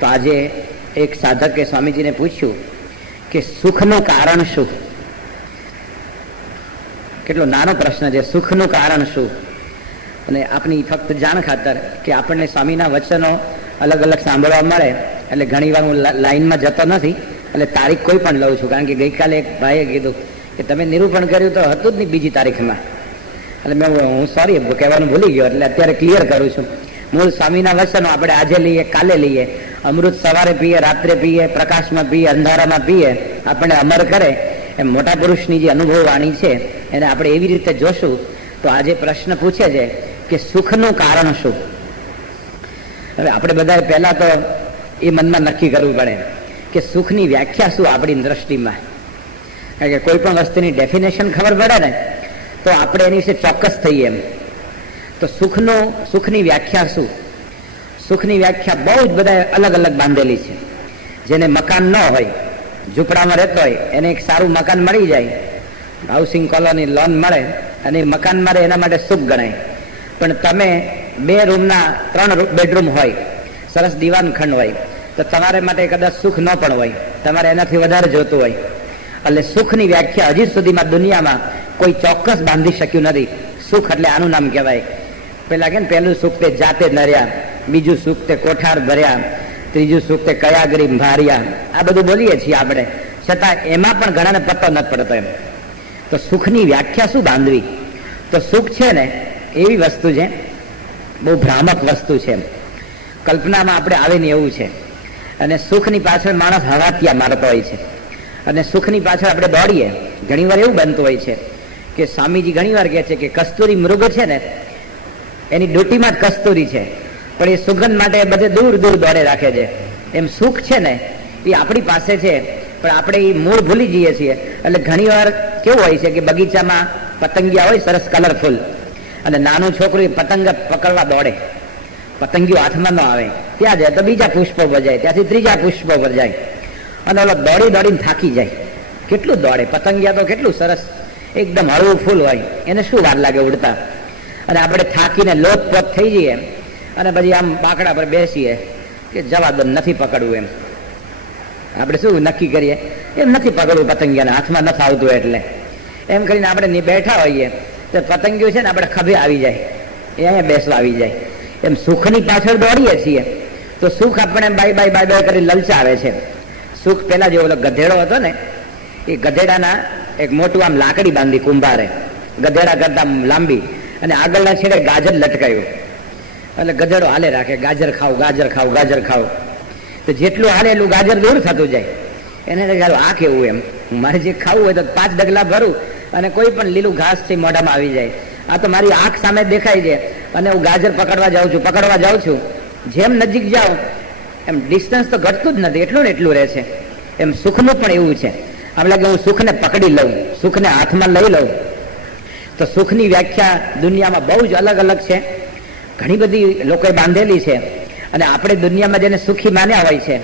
તો આજે એક સાધકે સ્વામીજીને પૂછ્યું કે સુખનું કારણ શું? કેટલો નાનો પ્રશ્ન છે, સુખનું કારણ શું? અને આપની ફક્ત જાણ ખાતર કે આપણને સ્વામીના વચનો અલગ અલગ સાંભળવા મળે એટલે ઘણી વાર હું લાઈનમાં જતો નથી, એટલે તારીખ કોઈ પણ લઉં છું. કારણ કે ગઈકાલે એક ભાઈએ કીધું કે તમે નિરૂપણ કર્યું તો હતું જ નહીં બીજી તારીખમાં, એટલે હું સોરી કહેવાનું ભૂલી ગયો, એટલે અત્યારે ક્લિયર કરું છું. મૂળ સ્વામીના વચનો આપણે આજે લઈએ, કાલે લઈએ. અમૃત સવારે પીએ, રાત્રે પીએ, પ્રકાશમાં પીએ, અંધારામાં પીએ, આપણને અમર કરે એમ મોટા પુરુષની જે અનુભવ વાણી છે એને આપણે એવી રીતે જોશું. તો આજે પ્રશ્ન પૂછે છે કે સુખનું કારણ શું? હવે આપણે બધા પહેલા તો એ મનમાં નક્કી કરવું પડે કે સુખની વ્યાખ્યા શું આપણી દ્રષ્ટિમાં. કારણ કે કોઈ પણ વસ્તુની ડેફિનેશન ખબર પડે ને તો આપણે એની વિશે ચોક્કસ થઈએ. એમ તો સુખની વ્યાખ્યા શું? સુખની વ્યાખ્યા બહુ જ બધા અલગ અલગ બાંધેલી છે. જેને મકાન ન હોય, ઝૂંપડામાં રહેતો હોય, એને એક સારું મકાન મળી જાય, હાઉસિંગ કોલોની લોન મળે અને મકાન મળે એના માટે સુખ ગણાય. પણ તમે 2 રૂમના 3 બેડરૂમ હોય, સરસ દીવાન ખંડ હોય, તો તમારે માટે કદાચ સુખ ન પણ હોય, તમારે એનાથી વધારે જોતું હોય. એટલે સુખની વ્યાખ્યા હજી સુધીમાં દુનિયામાં કોઈ ચોક્કસ બાંધી શક્યું નથી. સુખ એટલે આનું નામ કહેવાય. પેલા કે પહેલું સુખ તે જાતે નર્યા, બીજું સુખ તે કોઠાર ભર્યા, ત્રીજું સુખ તે કયાગરી ભાર્યા. આ બધું બોલીએ છીએ આપણે, છતાં એમાં પણ ઘણાને પત્તો નથી પડતો. એમ તો સુખની વ્યાખ્યા શું બાંધવી? તો સુખ છે ને એવી વસ્તુ છે, બહુ ભ્રામક વસ્તુ છે. કલ્પનામાં આપણે આવે ને એવું છે. અને સુખની પાછળ માણસ હવાતિયા મારતો હોય છે અને સુખની પાછળ આપણે દોડીએ. ઘણી વાર એવું બનતું હોય છે કે સ્વામીજી ઘણી વાર કહે છે કે કસ્તુરી મૃગ છે ને એની ડ્યુટીમાં જ કસ્તુરી છે, પણ એ સુગંધ માટે બધે દૂર દૂર દોડે રાખે છે. એમ સુખ છે ને એ આપણી પાસે છે, પણ આપણે એ મૂળ ભૂલી જઈએ છીએ. એટલે ઘણી વાર કેવું હોય છે કે બગીચામાં પતંગિયા હોય સરસ કલરફુલ, અને નાનું છોકરું પતંગ પકડવા દોડે, પતંગિયું હાથમાં ન આવે, ત્યાં જાય તો બીજા પુષ્પો પર જાય, ત્યાંથી ત્રીજા પુષ્પો પર જાય, અને ઓલો દોડી દોડીને થાકી જાય. કેટલું દોડે! પતંગિયા તો કેટલું સરસ એકદમ હળવું ફૂલ હોય, એને શું વાર લાગે ઉડતા? અને આપણે થાકીને લોથપોથ થઈ જઈએ અને પછી આમ બાકડા પર બેસીએ કે જવા દો, નથી પકડવું. એમ આપણે શું નક્કી કરીએ? એમ નથી પકડવું પતંગિયાને, હાથમાં નથી આવતું એટલે. એમ કરીને આપણે બેઠા હોઈએ તો પતંગિયું છે ને આપણે ખભે આવી જાય, એ અહીંયા બેસવા આવી જાય. એમ સુખની પાછળ દોડીએ છીએ તો સુખ આપણે બાય બાય બાય બાય કરી લલચાવે છે. સુખ પેલા જે ઓલો ગધેડો હતો ને, એ ગધેડાના એક મોટું આમ લાકડી બાંધી કુંભારે, ગધેડા કરતા લાંબી, અને આગળના છેડે ગાજર લટકાયું. એટલે ગધેડો હાલે રાખે, ગાજર ખાવ, ગાજર ખાવ, ગાજર ખાવ. તો જેટલું હાલે એટલું ગાજર દૂર થતું જાય. એને આ કેવું? એમ મારે જે ખાવું હોય તો 5 ડગલા ભરું અને કોઈ પણ લીલું ઘાસ છે મોઢામાં આવી જાય. આ તો મારી આંખ સામે દેખાય છે અને હું ગાજર પકડવા જાઉં છું. જેમ નજીક જાઉં એમ ડિસ્ટન્સ તો ઘટતું જ નથી, એટલું ને એટલું રહે છે. એમ સુખનું પણ એવું છે. આમ લાગે હું સુખને પકડી લઉં, સુખને હાથમાં લઈ લઉં. તો સુખની વ્યાખ્યા દુનિયામાં બહુ જ અલગ અલગ છે, ઘણી બધી લોકોએ બાંધેલી છે. અને આપણે દુનિયામાં જેને સુખી માન્યા હોય છે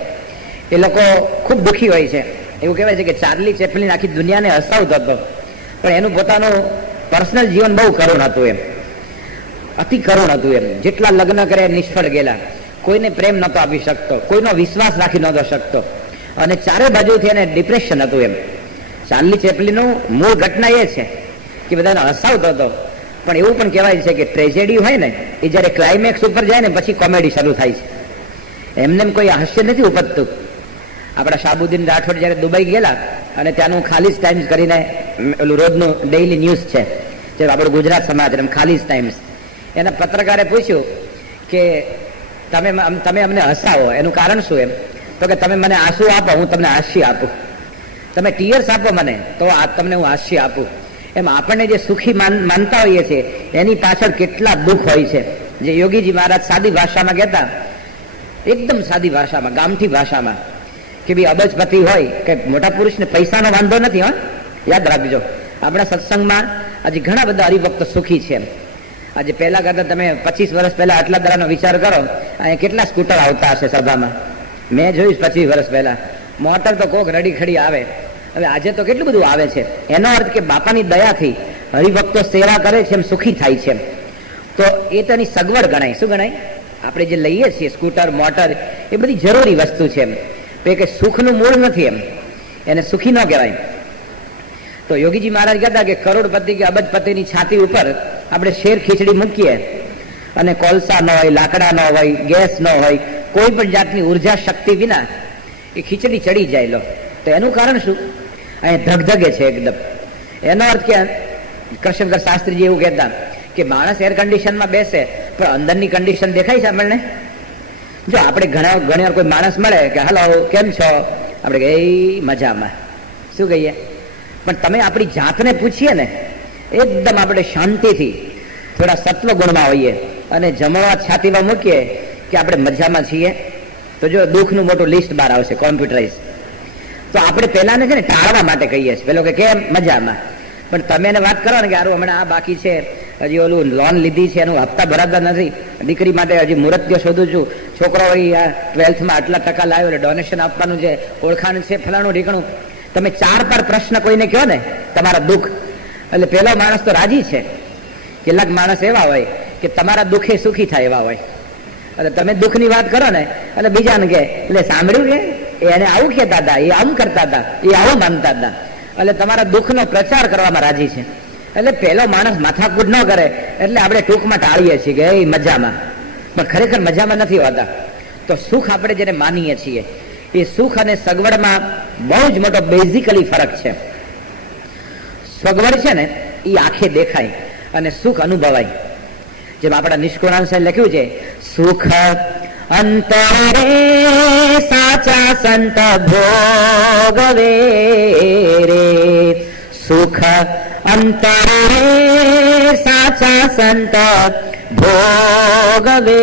એ લોકો ખૂબ દુઃખી હોય છે. એવું કહેવાય છે કે ચાર્લી ચેપ્લિન આખી દુનિયાને હસાવતો હતો, પણ એનું પોતાનું પર્સનલ જીવન બહુ કરુણ હતું. એમ અતિ કરુણ હતું. એમ જેટલા લગ્ન કરે નિષ્ફળ ગયેલા, કોઈને પ્રેમ નહોતો આપી શકતો, કોઈનો વિશ્વાસ રાખી નહોતો શકતો, અને ચારે બાજુથી એને ડિપ્રેશન હતું. એમ ચાર્લી ચેપ્લિનનું મૂળ ઘટના એ છે કે બધાને હસાવતો હતો. પણ એવું પણ કહેવાય છે કે ટ્રેજેડી હોય ને એ જ્યારે ક્લાઇમેક્સ ઉપર જાય ને પછી કોમેડી શરૂ થાય છે. એમને કોઈ હાસ્ય નથી ઉપજતું. આપણા શાહબુદ્દીન રાઠોડ જ્યારે દુબઈ ગયેલા અને ત્યાંનું ખાલિજ ટાઈમ્સ કરીને ઓલું રોજનું ડેઇલી ન્યૂઝ છે, જે આપણું ગુજરાત સમાચાર એમ ખાલિજ ટાઈમ્સ, એના પત્રકારે પૂછ્યું કે તમે અમને હસાવો, એનું કારણ શું? એમ તો કે તમે મને આંસુ આપો, હું તમને હાસ્ય આપું. તમે ટીયર્સ આપો મને, તો તમને હું હાસ્ય આપું. એમ આપણને જે સુખી માનતા હોઈએ છીએ એની પાછળ કેટલા દુઃખ હોય છે. જે યોગીજી મહારાજ સાદી ભાષામાં કહેતા, એકદમ સાદી ભાષામાં, ગામઠી ભાષામાં, કે ભાઈ અબજપતિ હોય કે મોટા પુરુષને પૈસાનો વાંધો નથી. હા, યાદ રાખજો. આપણા સત્સંગમાં આજે ઘણા બધા હરિભક્તો સુખી છે. આજે પહેલા કરતા તમે 25 વર્ષ પહેલા આટલા દરાનો વિચાર કરો, અહીંયા કેટલા સ્કૂટર આવતા હશે સભામાં. મેં જોયું 25 વર્ષ પહેલા મોટર તો કોક રડી ખડી આવે. હવે આજે તો કેટલું બધું આવે છે. એનો અર્થ કે બાપાની દયાથી હરિભક્તો સેવા કરે છે એમ સુખી થાય છે. તો એ તેની સગવડ ગણાય. શું ગણાય? આપણે જે લઈએ છીએ સ્કૂટર, મોટર, એ બધી જરૂરી વસ્તુ છે. એમ કે સુખનું મૂળ નથી, એમ એને સુખી ન કહેવાય. તો યોગીજી મહારાજ કહેતા કે કરોડપતિ કે અબજપતિની છાતી ઉપર આપણે શેર ખીચડી મૂકીએ અને કોલસા ન હોય, લાકડા ન હોય, ગેસ ન હોય, કોઈ પણ જાતની ઉર્જા શક્તિ વિના એ ખીચડી ચડી જાય. લો, તો એનું કારણ શું? અહીંયા ધગધગે છે એકદમ. એનો અર્થ કે કૃષ્ણકર શાસ્ત્રીજી એવું કહેતા કે માણસ એર કન્ડિશનમાં બેસે પણ અંદરની કન્ડિશન દેખાય છે આપણને? જો આપણે ઘણી વાર કોઈ માણસ મળે કે હલો કેમ છો, આપણે કે એ મજામાં, શું કહીએ? પણ તમે આપણી જાતને પૂછીએ ને, એકદમ આપણે શાંતિથી થોડા સત્વ ગુણમાં હોઈએ અને જમવા છાતીમાં મૂકીએ કે આપણે મજામાં છીએ, તો જો દુઃખનું મોટું લિસ્ટ બહાર આવશે, કોમ્પ્યુટરાઇઝ. તો આપણે પહેલાને છે ને ટાળવા માટે કહીએ છીએ, પેલો કે કેમ મજામાં. પણ તમે એને વાત કરો ને કે આરું હમણાં આ બાકી છે, હજી ઓલું લોન લીધી છે એનું હપ્તા ભરાતા નથી, દીકરી માટે હજી મુહૂર્ત્ય શોધું છું, છોકરો આ 12થમાં આટલા ટકા લાવ્યો એટલે ડોનેશન આપવાનું છે, ઓળખાણ છે, ફલાણું ઢીકણું. તમે 4 પ્રશ્ન કોઈને કહો ને તમારા દુઃખ, એટલે પેલો માણસ તો રાજી છે. કેટલાક માણસ એવા હોય કે તમારા દુઃખે સુખી થાય એવા હોય, એટલે તમે દુઃખની વાત કરો ને એટલે બીજાને કે એટલે સાંભળ્યું કે એને આવું કહેતા હતા, એ આવું કરતા હતા, એ આવું માનતા હતા, એટલે તમારા દુઃખનો પ્રચાર કરવામાં રાજી છે. એટલે પેલો માણસ માથાકૂટ ન કરે એટલે આપણે ટૂંકમાં ટાળીએ છીએ કે એ મજામાં, પણ ખરેખર મજામાં નથી હોતા. તો સુખ આપણે જેને માનીએ છીએ એ સુખ અને સગવડમાં બહુ જ મોટો બેઝિકલી ફરક છે. સગવડ છે ને એ આંખે દેખાય અને સુખ અનુભવાય. જેમ આપણા નિષ્કુળાંશે લખ્યું છે, સુખ અંતરે સાચા સંત ભોગવે રે, સુખ અંતરે સાચા સંત ભોગવે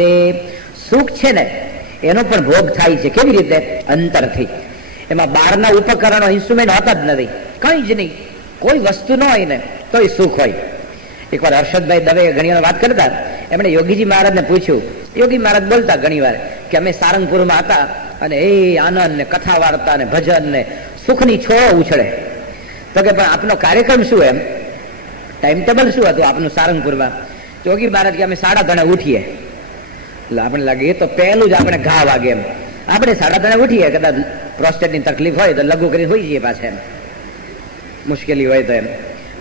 રે. સુખ છે ને એનો પણ ભોગ થાય છે. કેવી રીતે? અંતરથી. એમાં બહારના ઉપકરણો, ઇન્સ્ટ્રુમેન્ટ હોતા જ નથી, કઈ જ નહીં. કોઈ વસ્તુ ન હોય ને તોય સુખ હોય. એકવાર હર્ષદભાઈ દવે ઘણી વાર વાત કરતા, એમણે યોગીજી મહારાજને પૂછ્યું. યોગી મહારાજ બોલતા ઘણી વાર કે અમે સારંગપુરમાં હતા અને એ આનંદ ને કથા વાર્તા ને ભજન ને સુખની છોડો ઉછળે. તો કે પણ આપનો કાર્યક્રમ શું, એમ ટાઈમ ટેબલ શું હતું આપનું સારંગપુરમાં? યોગી મહારાજ કે અમે 3:30 ઉઠીએ. એટલે આપણે લાગે એ તો પહેલું જ આપણે ઘા વાગે. એમ આપણે 3:30 ઉઠીએ, કદાચ પ્રોસ્ટેટની તકલીફ હોય તો લઘુ કરીને હોઈ જઈએ પાછા, એમ મુશ્કેલી હોય તો એમ.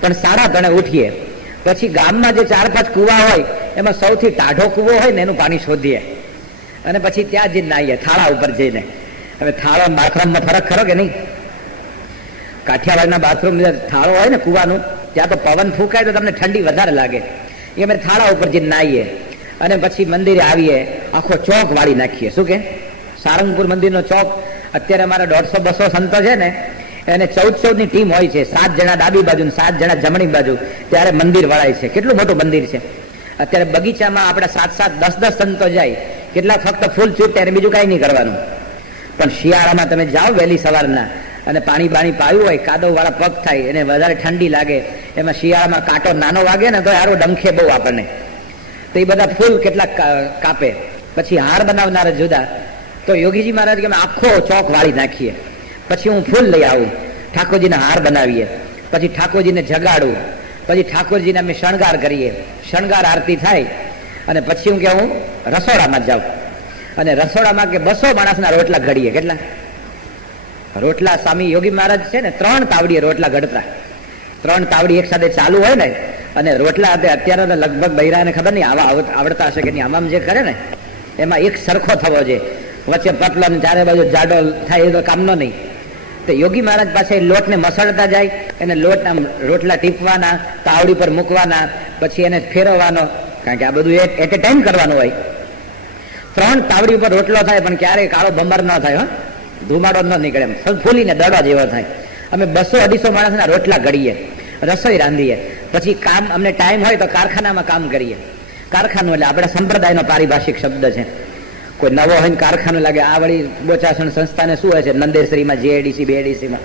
પણ 3:30 ઉઠીએ, પછી ગામમાં જે 4-5 કુવા હોય એમાં સૌથી ટાઢો કુવો હોય ને એનું પાણી શોધીએ અને પછી ત્યાં જઈને નાહીએ, થાળા ઉપર જઈને. હવે થાળો બાથરૂમમાં ફરક ખરો કે નહીં? કાઠિયાવાડના બાથરૂમ થાળો હોય ને કુવાનું, ત્યાં તો પવન ફૂંકાય તો તમને ઠંડી વધારે લાગે. એ અમે થાળા ઉપર જઈને નાહીએ અને પછી મંદિરે આવીએ, આખો ચોક વાળી નાખીએ. શું કે સારંગપુર મંદિરનો ચોક અત્યારે અમારા 150-200 સંતો છે ને, એને 14-14ની ટીમ હોય છે. 7 જણા ડાબી બાજુ, 7 જણા જમણી બાજુ, ત્યારે મંદિર વળાય છે. કેટલું મોટું મંદિર છે. અત્યારે બગીચામાં આપણા 7-7, 10-10 સંતો જાય, કેટલા ફક્ત ફૂલ છૂટે અને બીજું કાંઈ નહીં કરવાનું. પણ શિયાળામાં તમે જાઓ વહેલી સવારના અને પાણી પાયું હોય, કાદવ વાળા પગ થાય, એને વધારે ઠંડી લાગે, એમાં શિયાળામાં કાંટો નાનો વાગે ને તો યારો ડંખે બહુ આપણને. તો એ બધા ફૂલ કેટલાક કાપે, પછી હાર બનાવનારા જુદા. તો યોગીજી મહારાજ કે અમે આખો ચોક વાળી નાખીએ, પછી હું ફૂલ લઈ આવું, ઠાકોરજીને હાર બનાવીએ, પછી ઠાકોરજીને જગાડું, પછી ઠાકોરજીને અમે શણગાર કરીએ, શણગાર આરતી થાય અને પછી હું કે હું રસોડામાં જાઉં અને રસોડામાં કે 200 માણસના રોટલા ઘડીએ. કેટલા રોટલા? સ્વામી યોગી મહારાજ છે ને 3 તાવડીએ રોટલા ઘડતા. 3 તાવડી એક સાથે ચાલુ હોય ને અને રોટલા અત્યારે લગભગ બૈરાને ખબર નહીં આવા આવડતા હશે કે નહીં, આમ જે કરે ને એમાં એક સરખો થવો જોઈએ, વચ્ચે પતલો ને ચારે બાજુ જાડો થાય એ તો કામનો નહીં. તો યોગી મહારાજ પાસે લોટને મસળતા જાય, એને લોટ આમ રોટલા ટીપવાના, તાવડી પર મૂકવાના, પછી એને ફેરવવાનો, કારણ કે આ બધું એટ એ ટાઈમ કરવાનું હોય. 3 તાવડી ઉપર રોટલો થાય પણ ક્યારેય કાળો બમર ન થાય, ધુમાડો ન નીકળે, એમ ફૂલીને દડો જેવો થાય. અમે 200-250 માણસના રોટલા ઘડીએ, રસોઈ રાંધીએ, પછી કામ અમને ટાઈમ હોય તો કારખાનામાં કામ કરીએ. કારખાનું એટલે આપણા સંપ્રદાયનો પારિભાષિક શબ્દ છે. કોઈ નવો હોય કારખાનું લાગે, આ વળી બોચાસણ સંસ્થાને શું હોય છે નંદેશ્વરીમાં, જેએડીસી BADCમાં,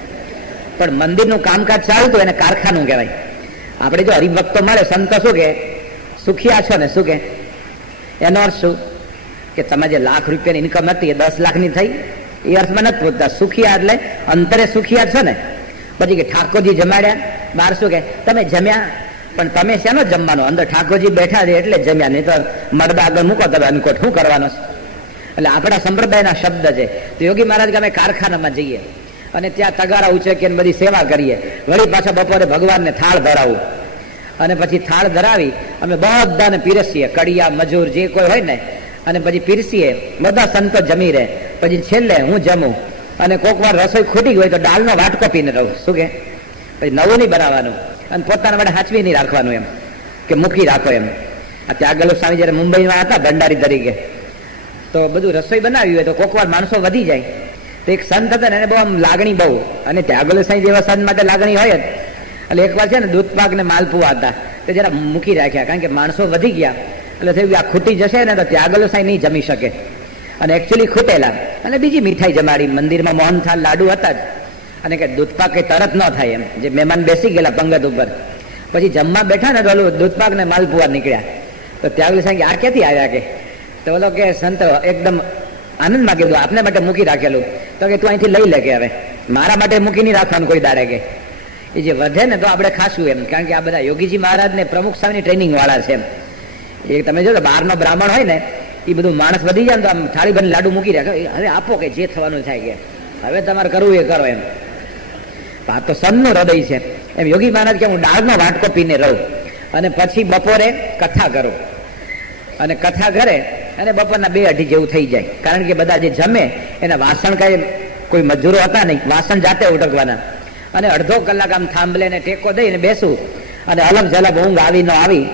પણ મંદિરનું કામકાજ ચાલતું એને કારખાનું કહેવાય. આપણે જો હરિભક્તો મળે, સંતો શું કે સુખિયા છો ને, શું કે એનો અર્થ શું કે તમે જે લાખ રૂપિયાની ઇન્કમ હતી એ 10 લાખની થઈ, એ અર્થમાં નથી પૂછતા. સુખિયા એટલે અંતરે સુખિયા છો ને. પછી કે ઠાકોરજી જમાડ્યા, બહાર શું કે તમે જમ્યા, પણ તમે શેનો જમવાનો? અંદર ઠાકોરજી બેઠા છે એટલે જમ્યા, નહીં તો મળદા આગળ મૂકો તમે અનકોટ શું કરવાનો છે? એટલે આપણા સંપ્રદાયના શબ્દ છે. તો યોગી મહારાજ કે અમે કારખાનામાં જઈએ અને ત્યાં તગારા ઉચેકીએ બધી સેવા કરીએ, વળી પાછા બપોરે ભગવાનને થાળ ધરાવું અને પછી થાળ ધરાવી અમે બધાને પીરસીએ, કડિયા મજૂર જે કોઈ હોય ને, અને પછી પીરસીએ, બધા સંતો જમી રહે, પછી છેલ્લે હું જમું અને કોક વાર રસોઈ ખૂટી હોય તો દાળનો વાટકો પીને રહું. શું કે પછી નવું નહીં બનાવવાનું અને પોતાના માટે હાચવી નહીં રાખવાનું એમ કે મૂકી રાખો એમ. આ ત્યાગલુ સ્વામી જયારે મુંબઈમાં હતા ભંડારી તરીકે, તો બધું રસોઈ બનાવી હોય તો કોક વાર માણસો વધી જાય, તો એક સંત હતા ને એને બહુ આમ લાગણી બહુ, અને ત્યાગલુ સ્વામી જેવા સંત માટે લાગણી હોય જ. એટલે એક વાર છે ને દૂધ પાક ને માલપુઆ હતા તે જરા મૂકી રાખ્યા, કારણ કે માણસો વધી ગયા એટલે થયું આ ખૂટી જશે ને તો ત્યાગલુ સ્વામી નહીં જમી શકે, અને એકચ્યુઅલી ખૂટેલા. અને બીજી મીઠાઈ જમાડી, મંદિરમાં મોહનથાળ લાડુ હતા જ, અને કે દૂધપાક કઈ તરત ન થાય એમ, જે મહેમાન બેસી ગયેલા પંગત ઉપર, પછી જમવા બેઠા ને તો ઓલું દૂધપાક ને માલપુઆ નીકળ્યા. તો ત્યાગલુ સ્વામી આ ક્યાંથી આવ્યા કે? તો ઓલો કે સંત એકદમ આનંદમાં કીધું આપને માટે મૂકી રાખેલું. તો કે તું અહીંથી લઈ લે કે હવે મારા માટે મૂકી નહીં રાખવાનું કોઈ દાડે કે. એ જે વધે ને તો આપણે ખાશું એમ, કારણ કે આ બધા યોગીજી મહારાજ ને પ્રમુખ સ્વામીની ટ્રેનિંગ વાળા છે એમ. એ તમે જો બહારનો બ્રાહ્મણ હોય ને એ બધું માણસ વધી જાય ને તો આમ થાળી ભરીને લાડુ મૂકી રાખે, હવે આપો કે જે થવાનું થાય કે હવે તમારે કરવું એ કરો એમ. આ તો સનનું હૃદય છે એમ. યોગી મહારાજ કે હું દાળનો વાટકો પીને રહું અને પછી બપોરે કથા કરું, અને કથા કરે અને બપોરના 2-2:30 જેવું થઈ જાય, કારણ કે બધા જે જમે એના વાસણ કઈ કોઈ મજૂરો હતા નહીં, વાસણ જાતે ઉટકવાના, અને અડધો કલાક આમ થાંભલે ને ટેકો દઈને બેસું, અને અલગ જલગ ઊંઘ આવી ન આવી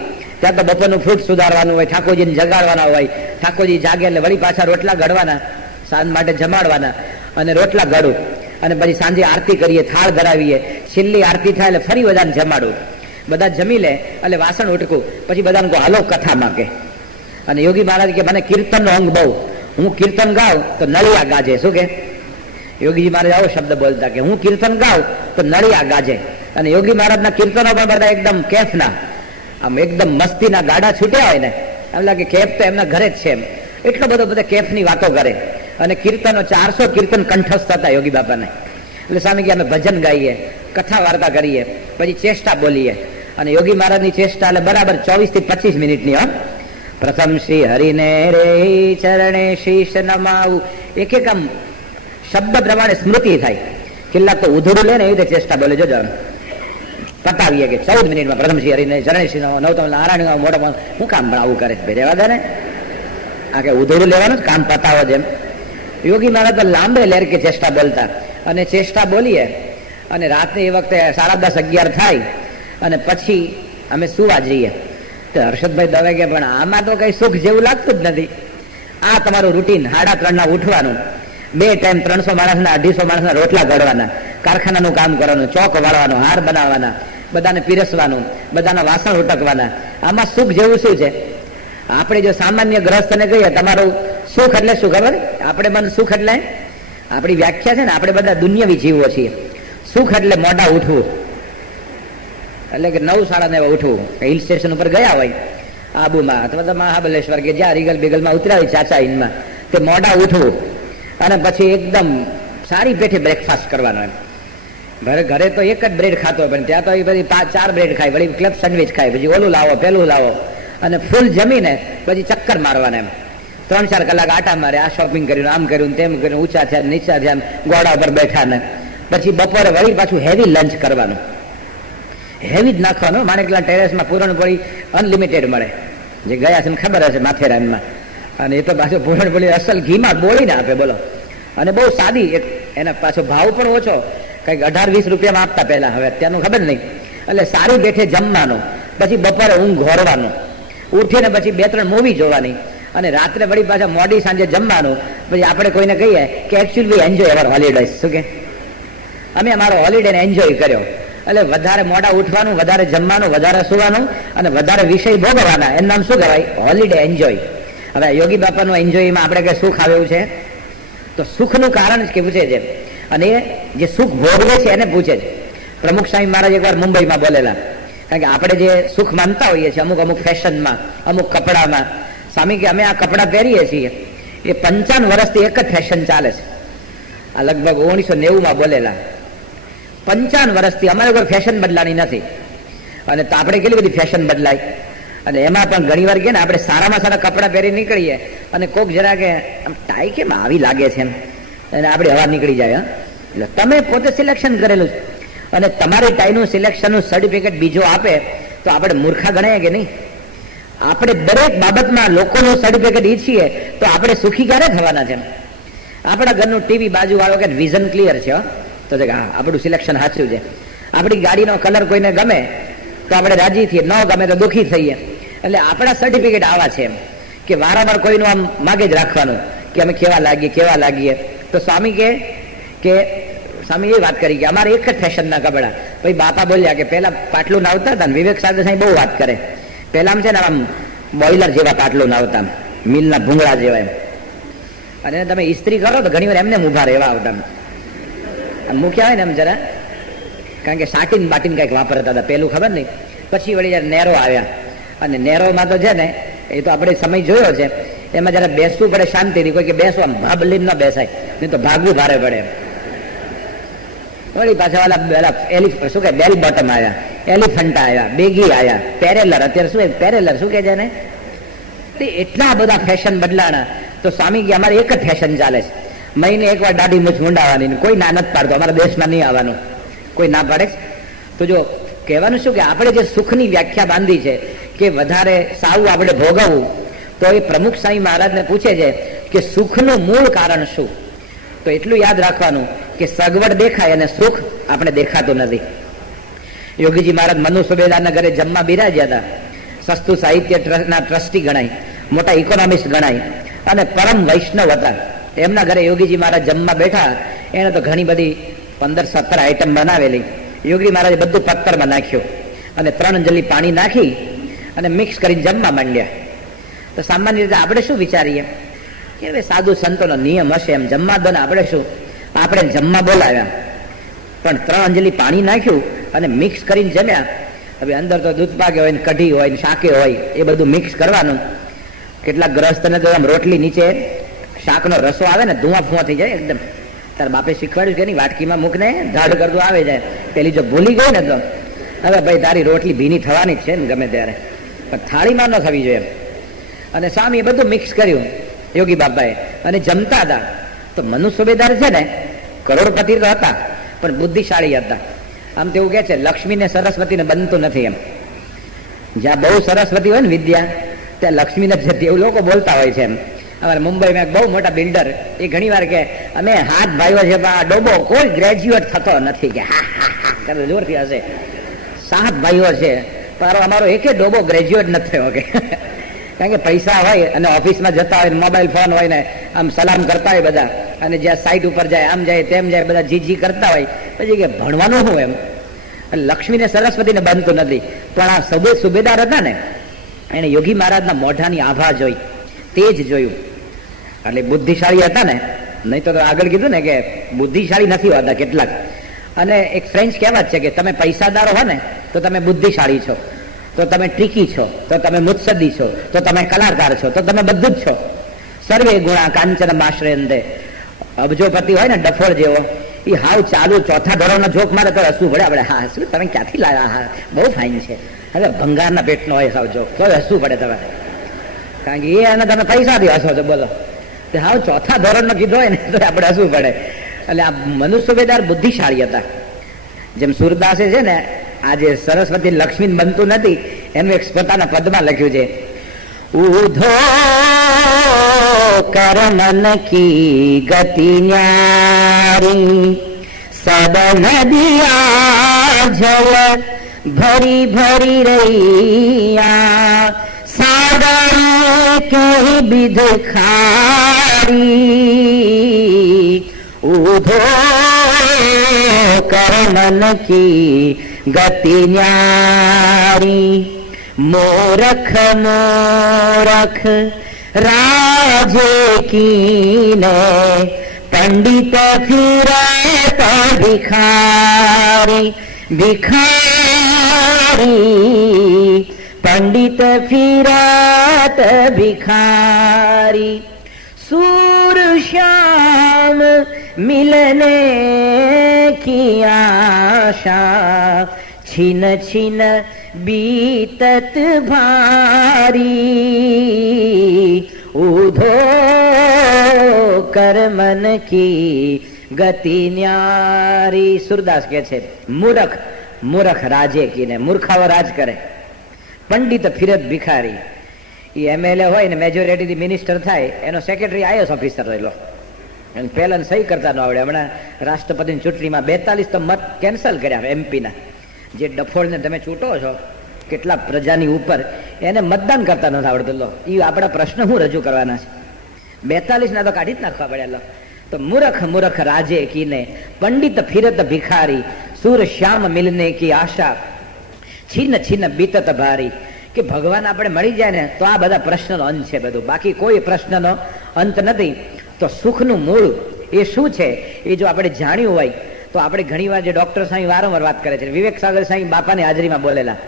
ત્યાં તો બપોરનું ફ્રૂટ સુધારવાનું હોય, ઠાકોરજીને જગાડવાના હોય, ઠાકોરજી જાગે એટલે વળી પાછા રોટલા ઘડવાના, સાંજ માટે જમાડવાના, અને રોટલા ઘડું, અને પછી સાંજે આરતી કરીએ, થાળ ધરાવીએ, છેલ્લી આરતી થાય એટલે ફરી બધાને જમાડું, બધા જમી લે એટલે વાસણ ઉટકું, પછી બધાને કહું હાલો કથા માંગે. અને યોગી મહારાજ કે મને કીર્તનનો અંગ બહુ, હું કીર્તન ગાઉં તો નળિયા ગાજે. શું કે યોગીજી મહારાજ આવો શબ્દ બોલતા કે હું કીર્તન ગાઉં તો નળિયા ગાજે. અને યોગી મહારાજના કીર્તનો પણ બધા એકદમ કેફના, આમ એકદમ મસ્તીના ગાડા છૂટ્યા હોય ને એમ લાગે કેફ તો એમના ઘરે જ છે એમ, એટલો બધો બધા કેફની વાતો કરે. અને કીર્તનો 400 કીર્તન કંઠસ્થ હતા યોગી બાપાને. એટલે સ્વામી કે અમે ભજન ગાઈએ, કથા વાર્તા કરીએ, પછી ચેષ્ટા બોલીએ. અને યોગી મહારાજની ચેષ્ટા એટલે બરાબર 24 થી 25 મિનિટની. પ્રથમ શ્રી હરિને રે ચરણે શીશ નમાવું, એક એક આમ શબ્દ પ્રમાણે સ્મૃતિ થાય. કેટલાક તો ઉધડું લે ને એવી રીતે ચેષ્ટા બોલે. જોજો પતાવીએ કે 14 મિનિટમાં પ્રથમ શ્રી હરિને ચરણે શીશ નવતમ નારાયણ મોટા, હું કામ પણ આવું કરે છે રેવા દે ને, આ કે ઉધડું લેવાનું જ કામ પતાવો જેમ. યોગી મહારાજ તો લાંબે લેર કે ચેષ્ટા બોલતા, અને ચેષ્ટા બોલીએ અને રાતની એ વખતે 10:30-11 થાય અને પછી અમે સુવા જઈએ. તો હર્ષદભાઈ દવે કે પણ આમાં તો કઈ સુખ જેવું લાગતું જ નથી. આ તમારું રૂટીન 3:30 ઉઠવાનું, 2 ટાઈમ 300 માણસના 250 માણસના રોટલા ઘડવાના, કારખાનાનું કામ કરવાનું, ચોક વાળવાનો, હાર બનાવવાના, બધાને પીરસવાનું, બધાના વાસણ ઉટકવાના, આમાં સુખ જેવું શું છે? આપણે જો સામાન્ય ગ્રહસ્થને કહીએ તમારું સુખ એટલે શું ખબર? આપણે મને સુખ એટલે આપણી વ્યાખ્યા છે ને, આપણે બધા દુનિયાવી જીવો છીએ. સુખ એટલે મોડા ઉઠવું, એટલે કે 9-9:30 ઉઠવું. હિલ સ્ટેશન ઉપર ગયા હોય આબુમાં અથવા તો મહાબલેશ્વર કે જ્યાં રીગલ બીગલમાં ઉતરાવી ચાચા ઇનમાં, તે મોડા ઉઠવું અને પછી એકદમ સારી પેઠે બ્રેકફાસ્ટ કરવાનો. એમ ઘરે તો એક જ બ્રેડ ખાતો હોય, પણ ત્યાં તો એ બધી 4 બ્રેડ ખાય, વળી ક્લબ સેન્ડવિચ ખાય, પછી ઓલું લાવો પેલું લાવો, અને ફૂલ જમીને પછી ચક્કર મારવાના. એમ 3-4 કલાક આટા મારે, આ શોપિંગ કર્યું, આમ કર્યું, તેમ કર્યું, ઊંચા થયા નીચા થયા, ગોળા ઉપર બેઠા ને પછી બપોરે વળી પાછું હેવી લંચ કરવાનું. હેવી જ નાખવાનું. માણેકલા ટેરેસમાં પૂરણપોળી અનલિમિટેડ મળે, જે ગયા છે ખબર હશે માથેરાનમાં, અને એ તો પાછું પૂરણપોળી અસલ ઘીમાં બોળીને આપે બોલો, અને બહુ સાદી. એના પાછો ભાવ પણ ઓછો, કંઈક 18-20 રૂપિયામાં આપતા પહેલા, હવે અત્યારનું ખબર નહીં. એટલે સારી બેઠે જમવાનું, પછી બપોરે ઊંઘ ઘોરવાનું, ઉઠીને પછી 2-3 મૂવી જોવાની, અને રાત્રે વળી પાછા મોડી સાંજે જમવાનું. પછી આપણે કોઈને કહીએ કે એકચ્યુઅલી એન્જોય અવર હોલિડેઝ. શું કે અમે અમારો હોલિડે એન્જોય કર્યો. એટલે વધારે મોડા ઉઠવાનું, વધારે જમવાનું, વધારે સુવાનું, અને વધારે વિષય ભોગવવાના. એનું નામ શું કહેવાય? Holiday enjoy. હવે યોગી બાપાનું એન્જોયમાં આપણે કઈ સુખ આવ્યું છે? તો સુખનું કારણ જ કે પૂછે છે, અને એ જે સુખ ભોગવે છે એને પૂછે છે. પ્રમુખ સ્વામી મહારાજ એકવાર મુંબઈમાં બોલેલા, કારણ કે આપણે જે સુખ માનતા હોઈએ છીએ અમુક ફેશનમાં, અમુક કપડામાં. સ્વામી કે અમે આ કપડાં પહેરીએ છીએ એ 55 વર્ષથી એક જ ફેશન ચાલે છે. આ લગભગ 1990માં બોલેલા. 55 વર્ષથી અમારે કોઈ ફેશન બદલાણી નથી. અને તો આપણે કેટલી બધી ફેશન બદલાય. અને એમાં પણ ઘણી વાર કે ને આપણે સારામાં સારા કપડાં પહેરી નીકળીએ અને કોક જરા કે આમ ટાઈ કેમ આવી લાગે છે એમ, અને આપણે હવા નીકળી જાય. એટલે તમે પોતે સિલેક્શન કરેલું છે, અને તમારી ટાઈનું સિલેક્શનનું સર્ટિફિકેટ બીજો આપે તો આપણે મૂર્ખા ગણાય કે નહીં? આપણે દરેક બાબતમાં લોકોનું સર્ટિફિકેટ ઈચ્છીએ તો આપણે સુખી ક્યારે થવાના છે? આપણા ઘરનું ટીવી બાજુ વાળો કે વિઝન ક્લિયર છે, તો હા આપણું સિલેક્શન સાચું છે. આપણી ગાડીનો કલર કોઈને ગમે તો આપણે રાજી થઈએ, ન ગમે તો દુઃખી થઈએ. એટલે આપણા સર્ટિફિકેટ આવા છે એમ કે વારંવાર કોઈનું આમ માગે જ રાખવાનું કે અમે કેવા લાગીએ. તો સ્વામી કે સ્વામી એ વાત કરી કે અમારે એક જ ફેશનના કપડા. પછી બાપા બોલ્યા કે પેલા પાટલું નાવતા હતા ને, વિવેક સાગર સાહેબ બહુ વાત કરે, પેલા આમ છે ને આમ બોઇલર જેવા પાટલું નાવતા, મિલના ભૂંગળા જેવા એમ, અને તમે ઇસ્ત્રી કરો તો ઘણી વાર એમને ઉભા રહેવા આવતા, મૂક્યા હોય ને એમ જરા, કારણ કે સાટીન બાટીન કંઈક વાપરતા હતા પેલું, ખબર નહીં. પછી વળી જયારે નેરો આવ્યા, અને નેરોમાં તો છે ને એ તો આપણે સમય જોયો છે, એમાં જયારે બેસવું પડે શાંતિથી, કોઈ કે બેસવું આમ ભાબલીન ન બેસાય, નહીં તો ભાગવું ભારે પડે. વળી પાછા વાલા શું કે બેલ બોટમ આવ્યા, એલિફન્ટા આવ્યા, બેગી આવ્યા, પેરેલર, અત્યારે શું પેરેલર શું કે છે ને, એટલા બધા ફેશન બદલાણા. તો સ્વામી કે અમારે એક જ ફેશન ચાલે છે, મહિને એકવાર દાઢી મૂછ મુંડાવવાની, કોઈ ના નથી પાડતો, અમારા દેશમાં નહીં આવવાનું, કોઈ ના પાડે. તો જો કહેવાનું શું કે આપણે જે સુખની વ્યાખ્યા બાંધી છે કે વધારે સારું આપણે ભોગવવું, તો એ પ્રમુખ સ્વામી મહારાજને પૂછે છે કે સુખનું મૂળ કારણ શું? તો એટલું યાદ રાખવાનું કે સગવડ દેખાય અને સુખ આપણે દેખાતું નથી. યોગીજી મહારાજ મનુ સુબેદારના ઘરે જમવા બિરાજ્યા હતા. સસ્તું સાહિત્ય ટ્રસ્ટના ટ્રસ્ટી ગણાય, મોટા ઇકોનોમિસ્ટ ગણાય, અને પરમ વૈષ્ણવ હતા. એમના ઘરે યોગીજી મહારાજ જમવા બેઠા. એને તો ઘણી બધી 15-17 આઈટમ બનાવેલી. યોગી મહારાજે બધું પત્તરમાં નાખ્યું અને 3 અંજલિ પાણી નાખી અને મિક્સ કરીને જમવા માંડ્યા. તો સામાન્ય રીતે આપણે શું વિચારીએ કે હવે સાધુ સંતોનો નિયમ હશે એમ જમવા દો ને, આપણે શું, આપણે જમવા બોલાવ્યા પણ 3 અંજલિ પાણી નાખ્યું અને મિક્સ કરીને જમ્યા. હવે અંદર તો દૂધ પાકે હોય ને કઢી હોય ને શાકે હોય, એ બધું મિક્સ કરવાનું. કેટલાક ગ્રસ્તને તો આમ રોટલી નીચે શાકનો રસો આવે ને ધુઆ ફુઆ થઈ જાય એકદમ. તારા બાપે શીખવાડ્યું કે નહીં, વાટકીમાં મૂકને ધાડ કરતું આવે જાય. પેલી જો ભૂલી ગઈ ને તો હવે ભાઈ તારી રોટલી ભીની થવાની જ છે ને ગમે ત્યારે, પણ થાળીમાં ન થવી જોઈએ. અને સ્વામીએ બધું મિક્સ કર્યું યોગી બાપાએ, અને જમતા હતા. તો મનુ સુબેદાર છે ને કરોડપતિ તો હતા પણ બુદ્ધિશાળી હતા. આમ તેવું કે છે લક્ષ્મીને સરસ્વતીને બનતું નથી એમ. જ્યાં બહુ સરસ્વતી હોય ને વિદ્યા, ત્યાં લક્ષ્મી નથી જતી, એવું લોકો બોલતા હોય છે એમ. અમારે મુંબઈમાં એક બહુ મોટા બિલ્ડર, એ ઘણી વાર કે અમે 7 ભાઈઓ છે પણ આ ડોબો કોઈ ગ્રેજ્યુએટ થતો નથી, કે હા હા હા કરે જોરથી હશે. 7 ભાઈઓ છે પણ અમારો એકે ડોબો ગ્રેજ્યુએટ નથી થયો, કે કારણ કે પૈસા હોય અને ઓફિસમાં જતા હોય, મોબાઈલ ફોન હોય ને આમ સલામ કરતા હોય બધા, અને જ્યાં સાઈટ ઉપર જાય આમ જાય તેમ જાય, બધા જી કરતા હોય, પછી કે ભણવાનું શું એમ. લક્ષ્મીને સરસ્વતીને બનતું નથી. પણ આ સુબેદાર હતા ને, એને યોગી મહારાજના મોઢાની આભા જોઈ, તે જ જોયું, એટલે બુદ્ધિશાળી હતા ને. નહીં તો આગળ કીધું ને કે બુદ્ધિશાળી નથી હોતા કેટલાક. અને એક ફ્રેન્ચ કહેવત છે કે તમે પૈસાદારો હો ને તો તમે બુદ્ધિશાળી છો, તો તમે ટ્રીકી છો, તો તમે મુત્સદ્દી છો, તો તમે કલાકાર છો, તો તમે બધું જ છો. સર્વે ગુણા કાંચન માશ્રયંતે. અબજોપતિ હોય ને ડફોળ જેવો, એ હાવ ચાલુ 4થા ધોરણનો જોક મારે તો હસવું પડે. આપણે હા શું તમે ક્યાંથી લાવ્યા, હા બહુ ફાઇન છે. હવે ભંગારના પેટનો હોય સાવ જોક, તો હસવું પડે તમારે, કારણ કે એ અને તમે પૈસાથી હસો છો. બોલો, હાવ 4થા ધોરણનો કીધો હોય ને તો આપણે હસવું પડે. એટલે આ મનુ સુબેદાર બુદ્ધિશાળી હતા. જેમ સુરદાસે છે ને આ જે સરસ્વતી લક્ષ્મી બનતું નથી એનું એક પોતાના પદમાં લખ્યું છે, ઉધો કરમન કી ગતિ ન્યારી, સદન દિયા જલ ભરી ભરી રૈયા, સાગર કે વિધ ખારી, ઉધો કરમન કી ગતિ ન્યારી, મોરખ મોરખ રાજે કીને, પંડિત ફિરત ભિખારી, ભિખારી પંડિત ફિરત ભિખારી, सूर श्याम मिलने की आशा, छिन छिन बीतत भारी उधो कर मन की गति न्यारी. સુરદાસ કે છે મૂરખ મૂરખ રાજે કીને, મૂર્ખાઓ રાજ કરે, પંડિત ફિરત ભિખારી. એ એમએલએ હોય ને મેજોરિટી મિનિસ્ટર થાય, એનો સેક્રેટરી આઈએસ ઓફિસર રહેલો, પેલા સહી કરતા ન આવડે. હમણાં રાષ્ટ્રપતિની ચૂંટણીમાં 42 તો મત કેન્સલ કર્યા એમપીના. જે ડફોળને તમે ચૂંટો છો કેટલા પ્રજાની ઉપર, એને મતદાન કરતા નથી આવડતું. લો, એ આપણા પ્રશ્ન હું રજૂ કરવાના છે. 42 ના તો કાઢી જ નાખવા પડ્યા. તો મૂરખ મૂરખ રાજે કીને, પંડિત ફિરત ભિખારી, સુર શ્યામ મિલને કી આશા, છીન છીન બીતત ભારી. કે ભગવાન આપણે મળી જાય ને તો આ બધા પ્રશ્નનો અંત છે બધું, બાકી કોઈ પ્રશ્નનો અંત નથી. તો સુખનું મૂળ એ શું છે એ જો આપણે જાણ્યું હોય તો આપણે ઘણીવાર, જે ડોક્ટર સાહેબ વારંવાર વાત કરે છે, વિવેક સાગર સાહેબ બાપાની હાજરીમાં બોલેલા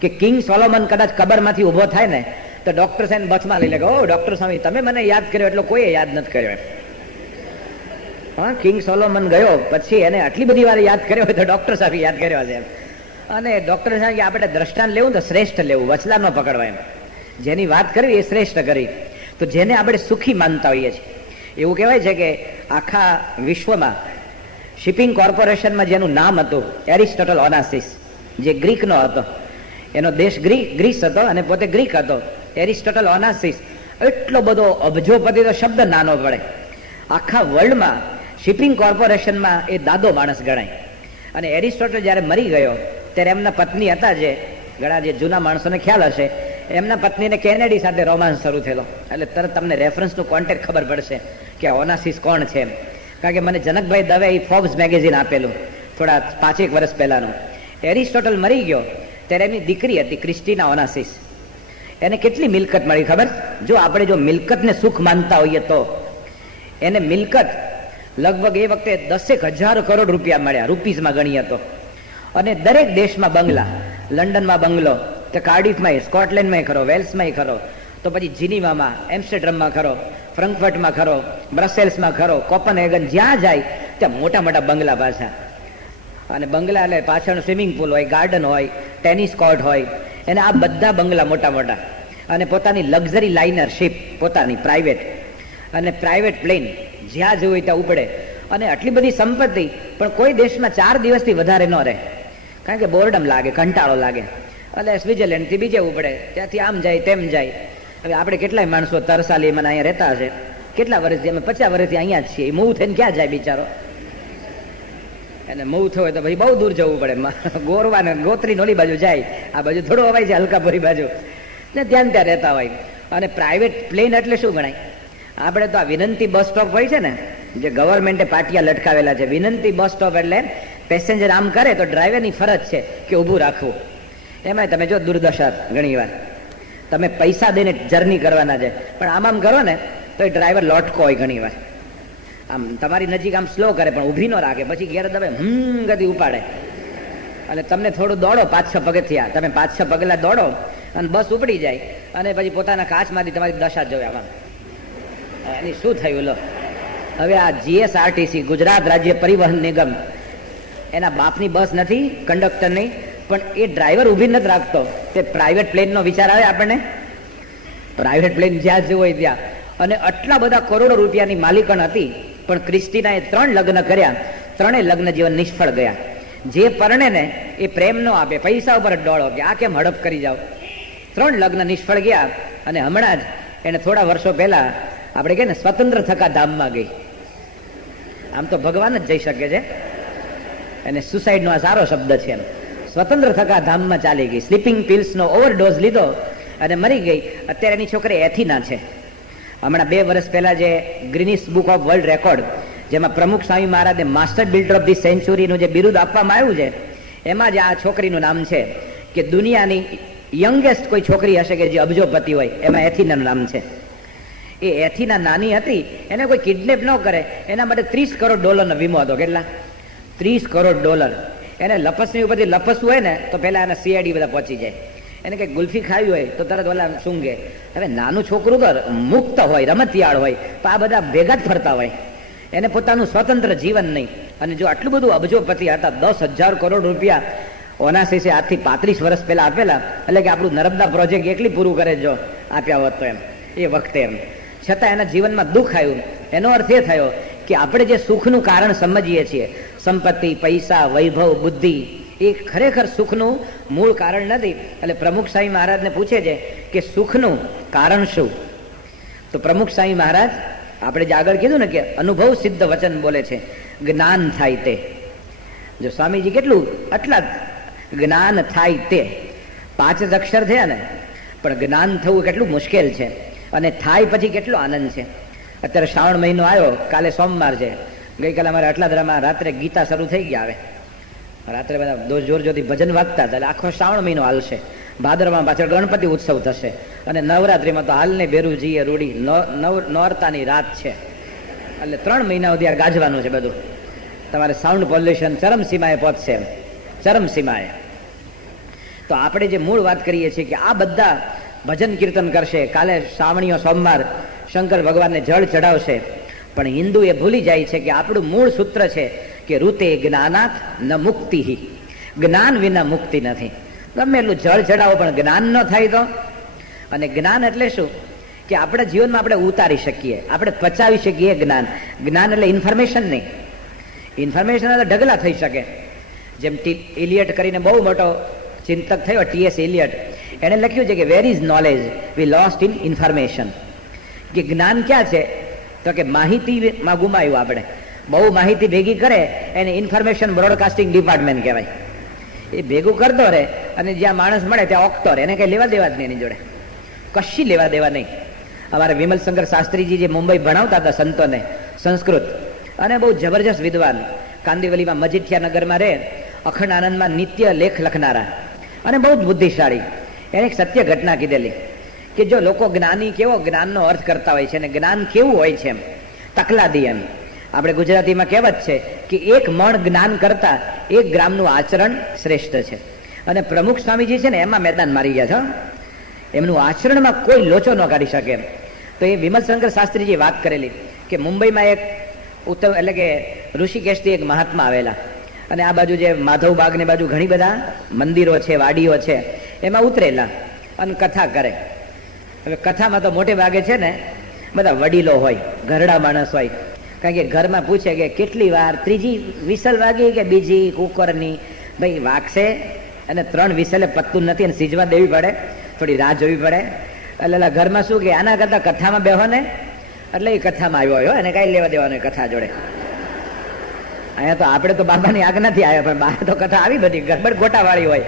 કે કિંગ સોલોમન કદાચ કબરમાંથી ઊભો થાય ને તો ડોક્ટર સાહેબ બચમાં લઈ લે કે ઓ ડોક્ટર સાહેબ તમે મને યાદ કર્યો એટલે કોઈએ યાદ નથી કર્યો. હા, કિંગ સોલોમન ગયો પછી એને આટલી બધી વાર યાદ કર્યો હોય તો ડોક્ટર સાહેબ યાદ કર્યો છે. અને ડોક્ટર સાહેબ કે આપણે દ્રષ્ટાંત લેવું તો શ્રેષ્ઠ લેવું, વચલા ન પકડવા. એમ જેની વાત કરવી એ શ્રેષ્ઠ કરી. તો જેને આપણે સુખી માનતા હોઈએ છીએ, એવું કહેવાય છે કે આખા વિશ્વમાં શિપિંગ કોર્પોરેશનમાં જેનું નામ હતું એરિસ્ટોટલ ઓનાસિસ, જે ગ્રીકનો હતો, એનો દેશ ગ્રીસ હતો અને પોતે ગ્રીક હતો. એરિસ્ટોટલ ઓનાસિસ એટલો બધો અબજોપતિ તો શબ્દ નાનો પડે. આખા વર્લ્ડમાં શિપિંગ કોર્પોરેશનમાં એ દાદો માણસ ગણાય. અને એરિસ્ટોટલ જ્યારે મરી ગયો ત્યારે એમના પત્ની હતા, જે ઘણા જે જૂના માણસોને ખ્યાલ હશે, એમના પત્નીને કેનેડી સાથે રોમાન્સ શરૂ થયેલો. એટલે તરત તમને રેફરન્સનું કોન્ટેક્ટ ખબર પડશે કે ઓનાસિસ કોણ છે એમ. કારણ કે મને જનકભાઈ દવે એ ફોર્બ્સ મેગેઝિન આપેલું થોડા 5-1 વર્ષ પહેલાનું. એરિસ્ટોટલ મરી ગયો ત્યારે એમની દીકરી હતી ક્રિસ્ટીના ઓનાસિસ. એને કેટલી મિલકત મળી ખબર? જો આપણે જો મિલકતને સુખ માનતા હોઈએ તો એને મિલકત લગભગ એ વખતે 10,000 કરોડ રૂપિયા મળ્યા, રૂપીઝમાં ગણીએ તો. અને દરેક દેશમાં બંગલા, લંડનમાં બંગલો, તો કાર્ડિફમાં, સ્કોટલેન્ડમાં ખરો, વેલ્સમાં ખરો, તો પછી જીનીવામાં, એમ્સ્ટરડમમાં ખરો, ફ્રેન્કફર્ટમાં ખરો, બ્રસેલ્સમાં ખરો, કોપનહેગન, જ્યાં જાય ત્યાં મોટા મોટા બંગલા પાછા. અને બંગલા એટલે પાછળ સ્વિમિંગ પુલ હોય, ગાર્ડન હોય, ટેનિસ કોર્ટ હોય, એને આ બધા બંગલા મોટા મોટા. અને પોતાની લક્ઝરી લાઇનર શિપ, પોતાની પ્રાઇવેટ, અને પ્રાઇવેટ પ્લેન જ્યાં જવું હોય ત્યાં ઉપડે. અને આટલી બધી સંપત્તિ પણ કોઈ દેશમાં 4 દિવસથી વધારે ન રહે, કારણ કે બોર્ડમ લાગે, કંટાળો લાગે. એટલે સ્વિટ્ઝરલેન્ડથી બીજે ઉપડે, ત્યાંથી આમ જાય તેમ જાય. હવે આપણે કેટલાય માણસો તરસાલી મને અહીંયા રહેતા હશે, કેટલા વર્ષથી, અમે 50 વર્ષથી અહીંયા જ છીએ. મૂવ થઈને ક્યાં જાય બિચારો? એને મૂવ થયો હોય તો ભાઈ બહુ દૂર જવું પડે. ગોરવા ને ગોત્રી નોલી બાજુ જાય, આ બાજુ થોડું અવાય છે હલકાપુરી બાજુ, ને ત્યાં રહેતા હોય. અને પ્રાઇવેટ પ્લેન એટલે શું ગણાય? આપણે તો આ વિનંતી બસ સ્ટોપ હોય છે ને, જે ગવર્મેન્ટે પાટિયા લટકાવેલા છે, વિનંતી બસ સ્ટોપ એટલે પેસેન્જર આમ કરે તો ડ્રાઈવરની ફરજ છે કે ઊભું રાખવું. એમાં તમે જો દુર્દશા, ઘણી વાર તમે પૈસા દઈને જર્ની કરવાના છે પણ આમ કરો ને તો એ ડ્રાઈવર લોટકો હોય. ઘણી વાર આમ તમારી નજીક આમ સ્લો કરે પણ ઊભી ન રાખે, પછી ગેર દબે ગતિ ઉપાડે. અને તમને થોડું દોડો 5-6 પગથિયા, તમે 5-6 પગલા દોડો અને બસ ઉપડી જાય. અને પછી પોતાના કાચમાંથી તમારી દશા જોવે આમાં એની શું થયું. લો, હવે આ જીએસઆરટીસી, ગુજરાત રાજ્ય પરિવહન નિગમ, એના બાપની બસ નથી, કંડક્ટરની, પણ એ ડ્રાઈવર ઊભી નથી રાખતો. તે પ્રાઇવેટ પ્લેનનો વિચાર આવે આપણને? પ્રાઇવેટ પ્લેન જ્યાં જવું હોય ત્યાં. અને આટલા બધા કરોડો રૂપિયાની માલિકણ હતી, પણ ક્રિસ્ટીનાએ 3 લગ્ન કર્યા, 3 લગ્ન જીવન નિષ્ફળ ગયા. જે પરણે ને એ પ્રેમ નો આપે, પૈસા ઉપર ડોળો કે આ કેમ હડપ કરી જાવ. 3 લગ્ન નિષ્ફળ ગયા. અને હમણાં જ એને થોડા વર્ષો પહેલા આપણે કહીએ ને સ્વતંત્ર થકા ધામમાં ગઈ. આમ તો ભગવાન જ જઈ શકે છે, અને સુસાઇડનો આ સારો શબ્દ છે. એમ સ્વતંત્ર થકા ધામમાં ચાલી ગઈ, સ્લીપિંગ પિલ્સનો ઓવરડોઝ લીધો અને મરી ગઈ. અત્યારે એની છોકરી એથિના છે. હમણાં 2 વર્ષ પહેલા જે Guinness book of world record, જેમાં પ્રમુખ સ્વામી મહારાજે માસ્ટર બિલ્ડર ઓફ ધી સેન્ચુરીનું જે બિરુદ આપવામાં આવ્યું છે, એમાં જ આ છોકરીનું નામ છે કે દુનિયાની યંગેસ્ટ કોઈ છોકરી હશે કે જે અબજોપતિ હોય, એમાં એથિનાનું નામ છે. એ એથિના નાની હતી, એને કોઈ કિડનેપ ન કરે એના માટે $30 કરોડ વીમો હતો. કેટલા? $30 કરોડ. એને લપસની ઉપરથી લપસવું હોય ને તો પહેલા એના સીઆઈડી બધા પહોંચી જાય. એને કંઈક ગુલ્ફી ખાવી હોય તો તરત ઓલા સૂંઘે. હવે નાનું છોકરું તો મુક્ત હોય, રમતિયાળ હોય, તો આ બધા ભેગા જ ફરતા હોય. એને પોતાનું સ્વતંત્ર જીવન નહીં. અને જો આટલું બધું અબજોપતિ હતા, 10,000 કરોડ રૂપિયા ઓનાસીસે આજથી 35 વર્ષ પહેલા આપેલા, એટલે કે આપણું નર્મદા પ્રોજેક્ટ એકલી પૂરું કરે જો આપ્યા હોત તો એમ એ વખતે એમ. છતાં એના જીવનમાં દુઃખ આવ્યું. એનો અર્થ એ થયો કે આપણે જે સુખનું કારણ સમજીએ છીએ, સંપત્તિ, પૈસા, વૈભવ, બુદ્ધિ, એ ખરેખર સુખનું મૂળ કારણ નથી. એટલે પ્રમુખ સ્વામી મહારાજને પૂછે છે કે સુખનું કારણ શું? તો પ્રમુખ સ્વામી મહારાજ આપણે જે આગળ કીધું ને કે અનુભવ સિદ્ધ વચન બોલે છે, જ્ઞાન થાય તે. જો સ્વામીજી કેટલું આટલા જ્ઞાન થાય તે 5 જ અક્ષર થયા ને, પણ જ્ઞાન થવું કેટલું મુશ્કેલ છે અને થાય પછી કેટલો આનંદ છે. અત્યારે શ્રાવણ મહિનો આવ્યો, કાલે સોમવાર છે. ગઈકાલે અમારે અટલાદરામાં રાત્રે ગીતા શરૂ થઈ ગયા. આવે રાત્રે બધા જોર જોરથી ભજન વાગતા હતા. એટલે આખો શ્રાવણ મહિનો હાલશે. ભાદરમાં પાછળ ગણપતિ ઉત્સવ થશે અને નવરાત્રિમાં તો હાલને બેરુજીએ રૂડી નોરતાની રાત છે. એટલે 3 મહિના સુધી ગાજવાનું છે બધું. તમારે સાઉન્ડ પોલ્યુશન ચરમસીમાએ પહોંચશે, ચરમસીમાએ. તો આપણે જે મૂળ વાત કરીએ છીએ કે આ બધા ભજન કીર્તન કરશે, કાલે શ્રાવણીઓ સોમવાર શંકર ભગવાનને જળ ચડાવશે, પણ હિન્દુ એ ભૂલી જાય છે કે આપણું મૂળ સૂત્ર છે કે ઋતે જ્ઞાનાત ન મુક્તિ. જ્ઞાન વિના મુક્તિ નથી. ગમે એટલું જળ ચડાવો પણ જ્ઞાન ન થાય તો. અને જ્ઞાન એટલે શું? કે આપણા જીવનમાં આપણે ઉતારી શકીએ, આપણે પચાવી શકીએ જ્ઞાન. જ્ઞાન એટલે ઇન્ફોર્મેશન નહીં. ઇન્ફોર્મેશન એટલે ઢગલા થઈ શકે. જેમ ઇલિયટ કરીને બહુ મોટો ચિંતક થયો ટી.એસ. ઇલિયટ, એણે લખ્યું છે કે where is knowledge we lost in information. કે જ્ઞાન ક્યાં છે? તો કે માહિતીમાં ગુમાયું. આપણે બહુ માહિતી ભેગી કરે એને ઇન્ફોર્મેશન બ્રોડકાસ્ટિંગ ડિપાર્ટમેન્ટ કહેવાય. એ ભેગું કરતો રહે અને જ્યાં માણસ મળે ત્યાં ઓકતો રહે, એને કંઈ લેવા દેવા જ નહીં એની જોડે, કશી લેવા દેવા નહીં. અમારે વિમલશંકર શાસ્ત્રીજી જે મુંબઈ ભણાવતા હતા સંતોને સંસ્કૃત, અને બહુ જબરજસ્ત વિદ્વાન, કાંદિવલીમાં મજીઠિયા નગરમાં રહે, અખંડ આનંદમાં નિત્ય લેખ લખનારા અને બહુ જ બુદ્ધિશાળી. એને એક સત્ય ઘટના કીધેલી કે જો લોકો જ્ઞાની કેવો જ્ઞાનનો અર્થ કરતા હોય છે અને જ્ઞાન કેવું હોય છે એમ તકલાદી. એમ આપણે ગુજરાતીમાં કહેવત છે કે 1 મણ જ્ઞાન કરતા 1 ગ્રામનું આચરણ શ્રેષ્ઠ છે. અને પ્રમુખ સ્વામીજી છે ને એમાં મેદાન મારી ગયા છે. એમનું આચરણમાં કોઈ લોચો ન કાઢી શકે. તો એ વિમલશંકર શાસ્ત્રીજી વાત કરેલી કે મુંબઈમાં એક ઉત્તમ એટલે કે ઋષિકેશથી એક મહાત્મા આવેલા, અને આ બાજુ જે માધવ બાગ ને બાજુ ઘણી બધા મંદિરો છે, વાડીઓ છે, એમાં ઉતરેલા અને કથા કરે. હવે કથામાં તો મોટે ભાગે છે ને બધા વડીલો હોય, ઘરડા માણસ હોય. કારણ કે ઘરમાં પૂછે કે કેટલી વાર, 3જી વિસલ વાગી કે બીજી કુકરની? ભાઈ વાગશે અને 3 વિસલે પત્તું નથી અને સીજવા દેવી પડે, થોડી રાહ જોવી પડે. એટલે ઘરમાં શું કે આના કરતા કથામાં બેહો ને, એટલે એ કથામાં આવ્યો હોય, એને કાંઈ લેવા દેવાનું કથા જોડે. અહીંયા તો આપણે તો બાબાની આજ્ઞાથી આવ્યા, પણ બહાર તો કથા આવી બધી ગરબડ ગોટાવાળી હોય.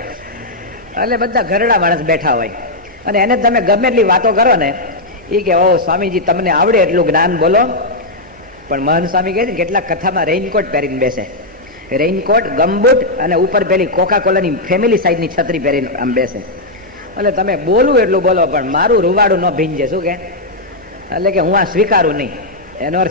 એટલે બધા ઘરડા માણસ બેઠા હોય અને એને તમે ગમે એટલી વાતો કરો ને, એ કે ઓ સ્વામીજી તમને આવડે એટલું જ્ઞાન બોલો. પણ મહંત સ્વામી કહે છે કેટલાક કથામાં રેઇનકોટ પહેરીને બેસે, રેઇનકોટ, ગમબૂટ અને ઉપર પેલી કોકા કોલાની ફેમિલી સાઈઝની છત્રી પહેરીને આમ બેસે. એટલે તમે બોલવું એટલું બોલો, પણ મારું રૂવાડું ન ભીંજે. શું કે? એટલે કે હું આ સ્વીકારું નહીં. એનો અર્થ